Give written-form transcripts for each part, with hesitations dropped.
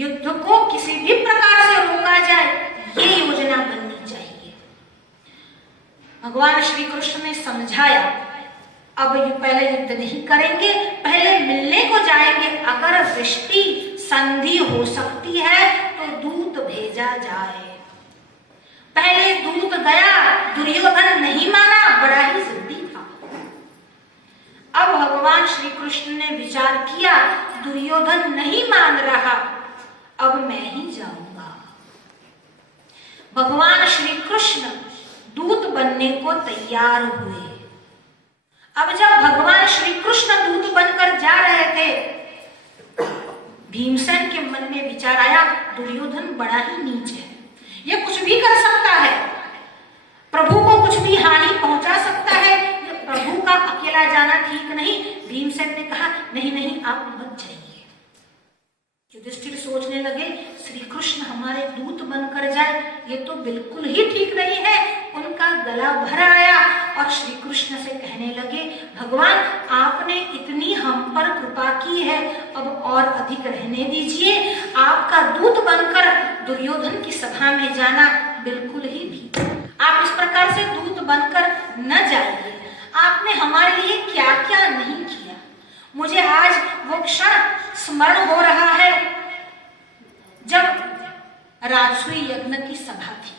युद्ध को किसी भी प्रकार से रोका जाए, ये योजना बननी चाहिए। भगवान श्री कृष्ण ने समझाया, अब ये पहले युद्ध नहीं करेंगे, पहले मिलने को जाएंगे। अगर दृष्टि संधि हो सकती है तो दूत भेजा जाए। पहले दूत गया, दुर्योधन नहीं माना, बड़ा ही जिद्दी था। अब भगवान श्री कृष्ण ने विचार किया, दुर्योधन नहीं मान रहा, अब मैं ही जाऊंगा। भगवान श्री कृष्ण दूत बनने को तैयार हुए। अब जब भगवान श्री कृष्ण दूत बनकर जा रहे थे, भीमसेन के मन में विचार आया, दुर्योधन बड़ा ही नीच है, ये कुछ भी कर सकता है, प्रभु को कुछ भी हानि पहुंचा सकता है, ये प्रभु का अकेला जाना ठीक नहीं। भीमसेन ने कहा, नहीं नहीं आप मत जाइए। युधिष्ठिर सोचने लगे, श्री कृष्ण हमारे दूत बनकर जाए, ये तो बिल्कुल ही ठीक नहीं है। उनका गला भर आया और श्री कृष्ण से कहने लगे, भगवान आपने इतनी हम पर कृपा की है, अब और अधिक रहने दीजिए। आपका दूत बनकर दुर्योधन की सभा में जाना बिल्कुल ही ठीक। आप इस प्रकार से दूत बनकर न जाइए। आपने हमारे लिए क्या क्या नहीं किया। मुझे आज वो क्षण स्मरण हो रहा है जब राजसूय यज्ञ की सभा थी।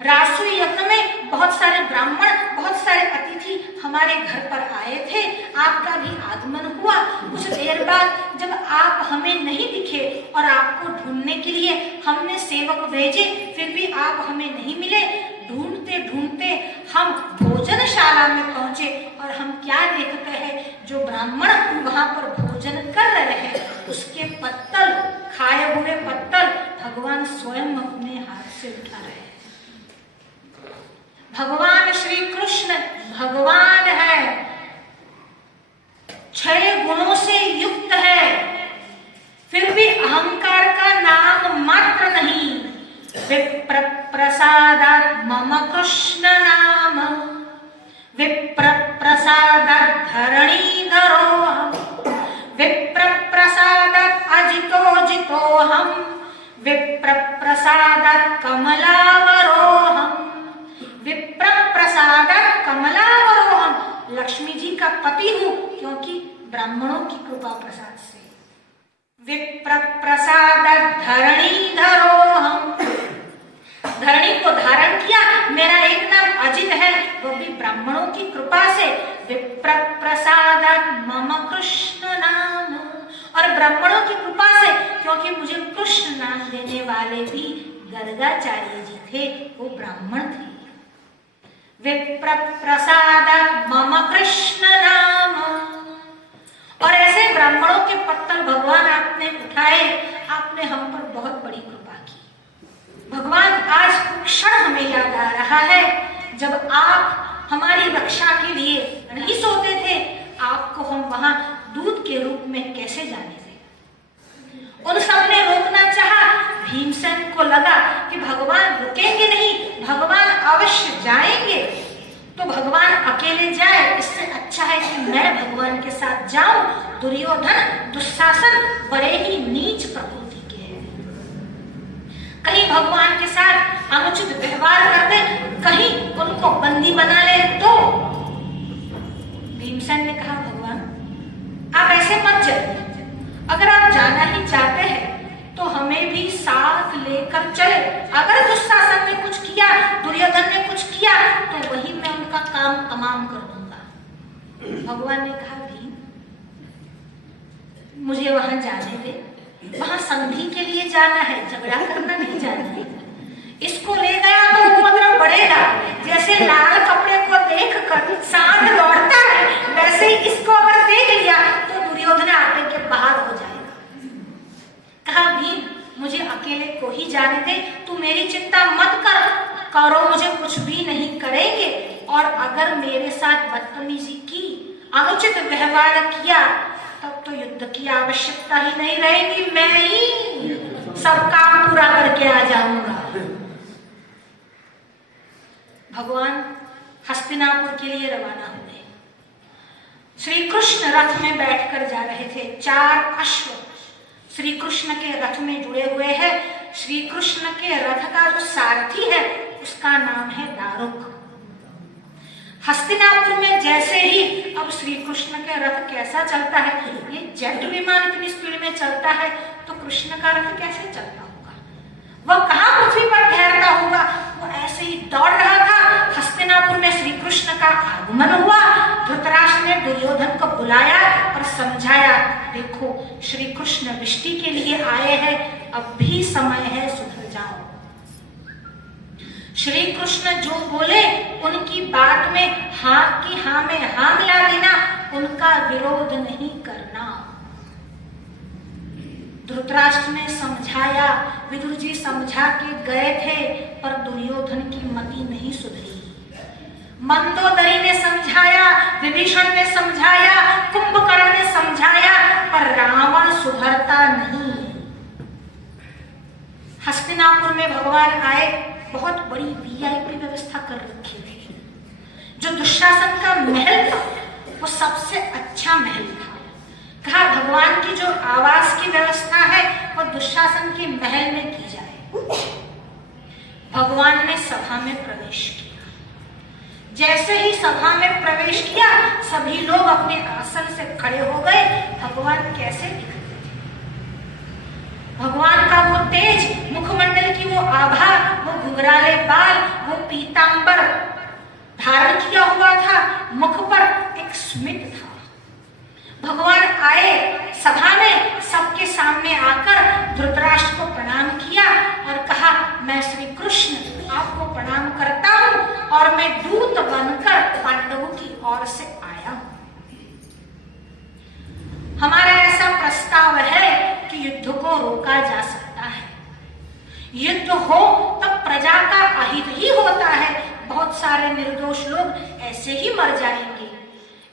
राजसूय यज्ञ में बहुत सारे ब्राह्मण, बहुत सारे अतिथि हमारे घर पर आए थे। आपका भी आगमन हुआ। कुछ देर बाद जब आप हमें नहीं दिखे और आपको ढूंढने के लिए हमने सेवक भेजे, फिर भी आप हमें नहीं मिले। ढूंढते ढूंढते हम भोजनशाला में पहुंचे और हम क्या देखते हैं, जो ब्राह्मण वहां पर भोजन कर रहे हैं, उसके पत्तल, खाए हुए पत्तल भगवान स्वयं अपने हाथ से उठा रहे हैं। भगवान श्री कृष्ण भगवान है, 6 गुणों से युक्त है, फिर भी अहंकार का नाम मात्र नहीं। विप्र प्रसादात् मम कृष्ण नाम, विप्र प्रसादात् धरणीधरोऽहम्, विप्र प्रसादात् अजितो जितोऽहम्, विप्र प्रसादात् कमलावरोऽहम्, विप्र प्रसादात् कमलावरोऽहम्। लक्ष्मी जी का पति हूँ क्योंकि ब्राह्मणों की कृपा प्रसाद से। विप्र प्रसादात् धरणीधरोऽहम्, धरणी को धारण किया। मेरा एक नाम अजित है, वो भी ब्राह्मणों की कृपा से। विप्र प्रसादात् मम कृष्ण नाम, और ब्राह्मणों की कृपा से, क्योंकि मुझे कृष्ण नाम देने वाले भी गर्गाचार्य जी थे, वो ब्राह्मण थे। विप्र प्रसादात् मम कृष्ण नाम। और ऐसे ब्राह्मणों के पत्तल भगवान आपने उठाए, आपने हम पर बहुत बड़ी कृपा की। भगवान आज क्षण हमें याद आ रहा है जब आप हमारी रक्षा के लिए नहीं सोते थे, आपको हम वहां दूत के रूप में कैसे जाने थे। उन सब ने रोकना चाहा। भीमसेन को लगा कि भगवान रुकेंगे नहीं, भगवान अवश्य जाएंगे, तो भगवान अकेले जाए, इससे अच्छा है कि मैं भगवान के साथ जाऊं। दुर्योधन, दुशासन बड़े ही नीच प्रकृति के हैं। कहीं भगवान के साथ अनुचित व्यवहार कर दे, कहीं उनको बंदी बना ले तो। भीमसेन ने कहा, भगवान आप ऐसे मत जाइए, अगर आप जाना ही चाहते हैं तो हमें भी साथ लेकर चले। अगर दुशासन ने कुछ किया, दुर्योधन ने कुछ किया, तो वही मैं उनका काम तमाम कर दूंगा। भगवान ने कहा, भीम मुझे वहां जाने दे, वहां संधि के लिए जाना है, झगड़ा करना नहीं जाना है। इसको ले गया तो उपद्रव बढ़ेगा। जैसे लाल कपड़े को देख कर सांड लौटता है, वैसे ही इसको अगर देख लिया तो दुर्योधन आटे के बाहर हो जाएगा। कहा, भीम मुझे अकेले को ही जाने दे, तू मेरी चिंता मत कर, कौरव मुझे कुछ भी नहीं करेंगे, और अगर मेरे साथ बदतमीजी की, अनुचित व्यवहार किया, तब तो युद्ध की आवश्यकता ही नहीं रहेगी, मैं ही सब काम पूरा करके आ जाऊंगा। भगवान हस्तिनापुर के लिए रवाना हुए। श्री कृष्ण रथ में बैठकर जा रहे थे। 4 अश्व श्री कृष्ण के रथ में जुड़े हुए हैं। श्री कृष्ण के रथ का जो सारथी है उसका नाम है दारुक। हस्तिनापुर में जैसे ही अब श्री कृष्ण के रथ कैसा चलता है, ये जेट विमान इतनी स्पीड में चलता है तो कृष्ण का रथ कैसे चलता होगा, वह कहां पृथ्वी पर ठहरता होगा। वो ऐसे ही दौड़ रहा था। हस्तिनापुर में श्री कृष्ण का आगमन हुआ। धृतराष्ट्र ने दुर्योधन को बुलाया और समझाया, देखो श्री कृष्ण वृष्टि के लिए आए हैं, अब भी समय है, सुधर जाओ। श्री कृष्ण जो बोले उनकी बात में हाँ की हाँ में हाँ मिला देना, उनका विरोध नहीं करना। धृतराष्ट्र ने समझाया, विदुर जी समझा के गए थे, पर दुर्योधन की मति नहीं सुधरी। मंदोदरी ने समझाया, विभीषण ने समझाया, कुंभकर्ण ने समझाया, पर रावण सुधरता नहीं। हस्तिनापुर में भगवान आए, बहुत बड़ी वीआईपी व्यवस्था कर रखी थी। जो दुशासन का महल था वो सबसे अच्छा महल था। कहा भगवान की जो आवास की व्यवस्था है वो दुशासन के महल में की जाए। भगवान ने सभा में प्रवेश किया। जैसे ही सभा में प्रवेश किया सभी लोग अपने आसन से खड़े हो गए। भगवान कैसे दिखते थे, भगवान का वो तेज, मुखमंडल की वो आभा, वो घुंघराले बाल, वो पीतांबर धारण किया हुआ था, मुख पर एक स्मित था। भगवान आए सभा में, सबके सामने आकर धृतराष्ट्र को प्रणाम किया और कहा, मैं श्री कृष्ण आपको प्रणाम करता हूं और मैं दूत बनकर पांडवों की ओर से आया हूं। हमारा ऐसा प्रस्ताव है कि युद्ध को रोका जा सकता है। युद्ध हो तब प्रजा का अहित ही होता है, बहुत सारे निर्दोष लोग ऐसे ही मर जाएंगे।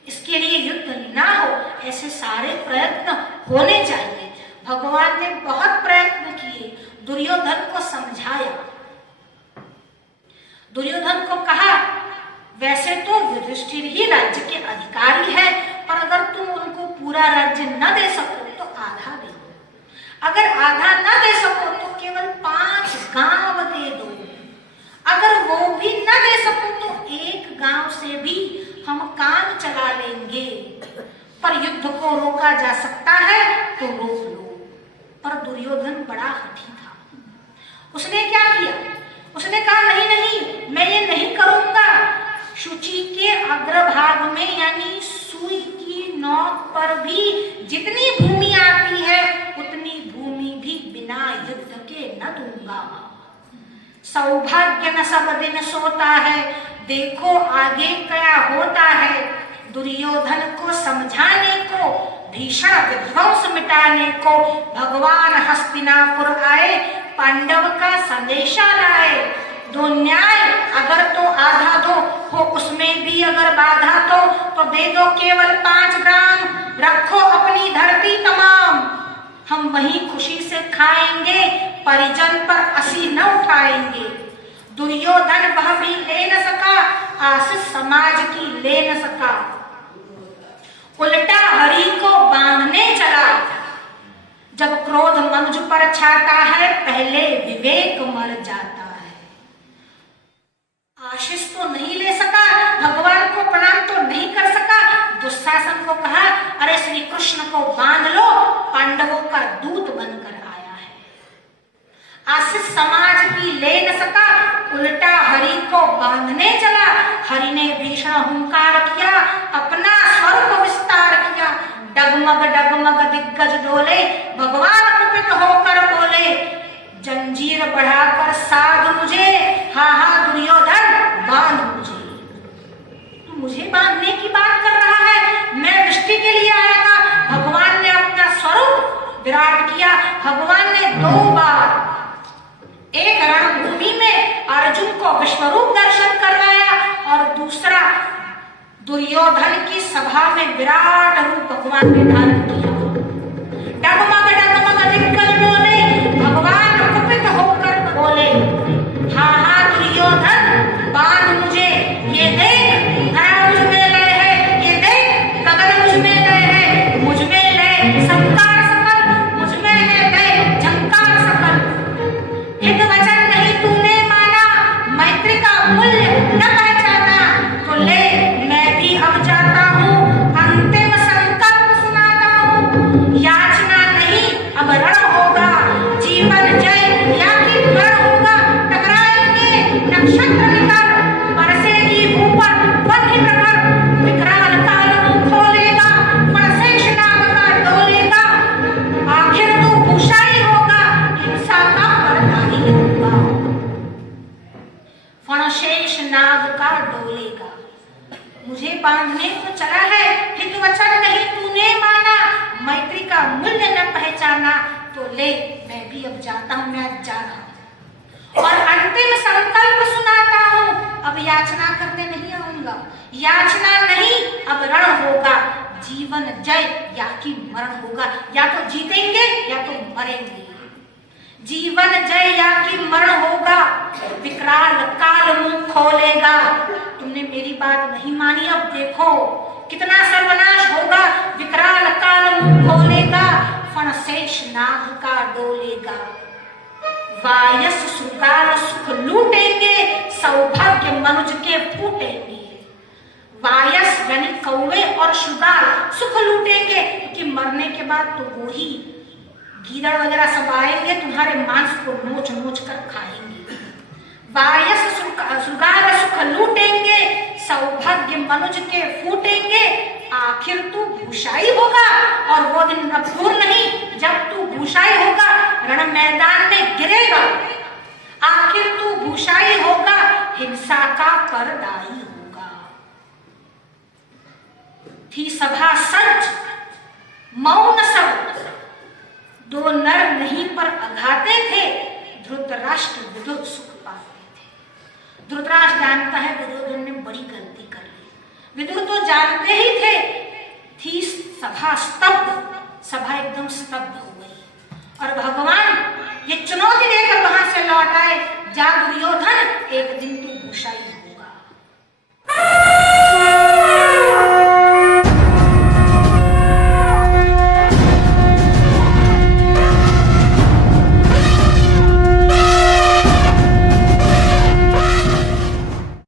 इसके लिए युद्ध ना हो ऐसे सारे प्रयत्न होने चाहिए। भगवान ने बहुत प्रयत्न किए, दुर्योधन को समझाया। दुर्योधन को कहा, वैसे तो युधिष्ठिर ही राज्य के अधिकारी है, पर अगर तुम उनको पूरा राज्य न दे सको तो आधा दे दो, अगर आधा न दे सको तो केवल 5 गांव दे दो, अगर वो भी न दे सको तो 1 गांव से भी हम काम चला लेंगे, पर युद्ध को रोका जा सकता है तो रोक लो। पर दुर्योधन बड़ा हठी था। उसने क्या किया, उसने कहा नहीं नहीं मैं ये नहीं करूंगा। शुचि के अग्रभाग में यानी सुई की नोक पर भी जितनी भूमि आती है उतनी भूमि भी बिना युद्ध के न दूंगा। सौभाग्य न सब दिन सोता है, देखो आगे क्या होता है। दुर्योधन को समझाने को, भीषण विध्वंस मिटाने को भगवान हस्तिनापुर आए, पांडव का संदेशा लाए। दो न्याय, अगर तो आधा दो हो उसमें भी अगर बाधा तो दे दो केवल 5 ग्राम, रखो अपनी धरती तमाम, हम वहीं खुशी से खाएंगे, परिजन पर असी न उठाएंगे। दुर्योधन वह भी ले न सका, आशीष समाज की ले न सका, उल्टा हरि को बांधने चला। जब क्रोध मनुज पर छाता है पहले विवेक मर जाता है। आशीष तो नहीं ले सका, भगवान को प्रणाम तो नहीं कर सका। दुशासन को कहा, अरे श्री कृष्ण को बांध लो, पांडवों का दूत बनकर आया है। आशीष समाज की ले न सका, उल्टा हरि को बांधने चला। हरि ने भीषण हुंकार किया, अपना स्वरूप विस्तार किया। डगमग डगमग दिग्गज डोले, भगवान कुपित होकर बोले, जंजीर बढ़ाकर साध मुझे, हाँ हाँ दुर्योधन बांध मुझे। तू मुझे बांधने की बात कर रहा है, मैं वृष्टि के लिए आया था। भगवान ने अपना स्वरूप विराट किया। भगवान ने 2 बार, एक रणभूमि में अर्जुन को विश्वरूप दर्शन करवाया और दूसरा दुर्योधन की सभा में विराट रूप भगवान ने धारण किया। डगमग डगमग दिग्गज बोले, भगवान कुपित होकर बोले, हाँ हाँ दुर्योधन बांध मुझे। ये देख धरा मुझ में लय है, ये देख गगन मुझ में लय है, मुझ में लय संकार सकल मुझ में है मुझे बांधने को चला है, हित वचन नहीं तूने माना, मैत्री का मूल्य न पहचाना, तो ले मैं भी अब जाता हूं, मैं जा रहा हूं और अंतिम संकल्प सुनाता हूं, अब याचना करने नहीं आऊंगा, याचना नहीं अब रण होगा, जीवन जय या कि मरण होगा, या तो जीतेंगे या तो मरेंगे, जीवन जय या कि मरण होगा, विकराल काल मुंह खोलेगा, तुमने मेरी बात नहीं मानी, अब देखो कितना सर्वनाश होगा, विकराल काल मुंह खोलेगा, फण शेष नाग का डोलेगा, वायस सुगाल सुख लूटेंगे, सौभाग्य मनुज के फूटेंगे, वायस यानी कौवे और शुगाल सुख लूटेंगे, क्योंकि मरने के बाद तो वो ही गीदड़ वगैरह सब आएंगे, तुम्हारे मांस को नोच नोच कर खाएंगे, वायस सुगाल सुख लूटेंगे, सौभाग्य मनुज के फूटेंगे, आखिर तू भूषाई होगा, और वो दिन अब दूर नहीं जब तू भूषाई होगा, रण मैदान में गिरेगा, आखिर तू भूषाई होगा, हिंसा का परदाई होगा। थी सभा सज्ज मौन सब, दो नर नहीं पर अघाते थे, धृतराष्ट्र विदुर सुख पाते थे। धृतराष्ट्र जानता है दुर्योधन ने बड़ी गलती कर ली, विदुर तो जानते ही थे। थी सभा स्तब्ध, सभा एकदम स्तब्ध हो गई और भगवान ये चुनौती देकर वहां से लौट आए, जा दुर्योधन एक दिन तू भूषाई